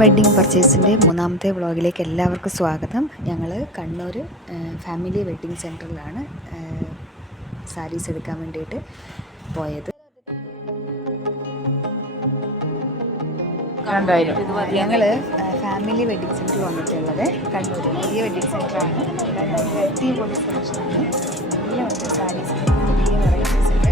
Wedding പർച്ചേസിൻ്റെ മൂന്നാമത്തെ വ്ളോഗിലേക്ക് എല്ലാവർക്കും സ്വാഗതം. ഞങ്ങൾ കണ്ണൂർ ഫാമിലി വെഡ്ഡിങ് സെൻറ്ററിലാണ് സാരീസ് എടുക്കാൻ വേണ്ടിയിട്ട് പോയത്. ഞങ്ങൾ ഫാമിലി വെഡ്ഡിങ് സെൻറ്റർ വന്നിട്ടുള്ളത് കണ്ണൂർ വലിയ വെഡ്ഡിങ് സെൻറ്ററാണ്. ഇവിടെ ഞങ്ങൾക്ക് അടിപൊളി സെലക്ഷനാണ്. നല്ല സാരീസ് പുതിയ വെറൈറ്റീസ് ഉണ്ട്.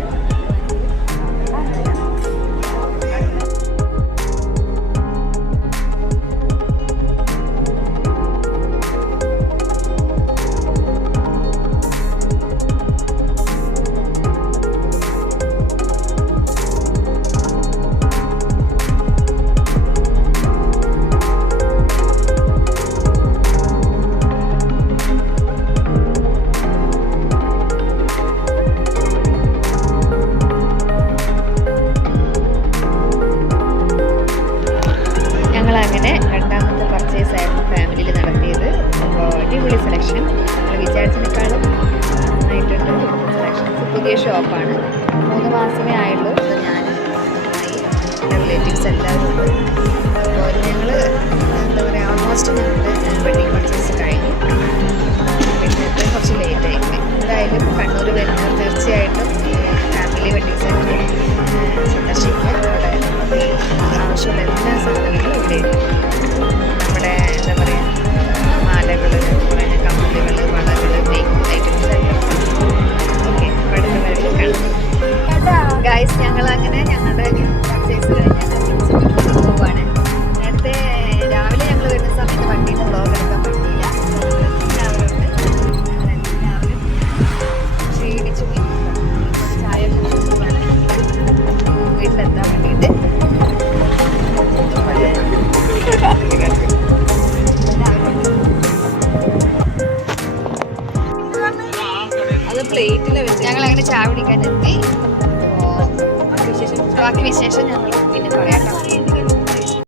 അങ്ങനെ രണ്ടാമത്തെ പർച്ചേസ് ആയിരുന്നു ഫാമിലിയിൽ നടത്തിയത്. അപ്പോൾ അടിപൊളി സെലക്ഷൻ, നമ്മൾ വിചാരിച്ചതിനേക്കാളും നന്നായിട്ടുണ്ട്. സെലക്ഷൻസ് പുതിയ ഷോപ്പാണ്. 3 മാസമേ ആയുള്ളൂ. അപ്പോൾ ഞാനും എൻ്റെ റിലേറ്റീവ്സ് എല്ലാവരും ഉണ്ട്. അപ്പോൾ ഞങ്ങൾ എന്താ പറയുക, ഓൾമോസ്റ്റ് ഞങ്ങളുടെ വെഡ്ഡിങ് പർച്ചേസ് കഴിഞ്ഞു. പിന്നെ കുറച്ച് ലേറ്റായി. എന്തായാലും കണ്ണൂർ വരുന്നവർ തീർച്ചയായിട്ടും ഫാമിലി വെഡ്ഡിങ് സെൻറ്റർ സന്ദർശിക്കുക. അവിടെ ആവശ്യമുള്ള എല്ലാ സാധനങ്ങളും ഇവിടെ നമ്മുടെ എന്താ പറയുക, മാലകൾ, കമ്മലുകൾ, വളകൾ, മേക്കപ്പ് ഐറ്റംസ് എല്ലാം. ഓക്കെ, അടുത്ത കാണാം ഗൈസ്. ഞങ്ങളങ്ങനെ ഞങ്ങളുടെ പർച്ചേസ് കഴിഞ്ഞ് പോവാണ്. നേരത്തെ രാവിലെ ഞങ്ങൾ വരുന്ന സമയത്ത് വണ്ടിയിൽ നിന്ന് വ്ളോഗ് എടുക്കാൻ പറ്റിയില്ല. എല്ലാവരും ക്ഷീണിച്ചു പോയി. ചായ കുടിച്ചിട്ട് വേണം വീട്ടിലെത്താൻ വേണ്ടിയിട്ട്. അത് പ്ലേറ്റിൽ വെച്ച് ഞങ്ങൾ അങ്ങനെ ചായ കുടിക്കാൻ എത്തി. ബാക്കി വിശേഷം ഞങ്ങൾ പിന്നെ പറയാം.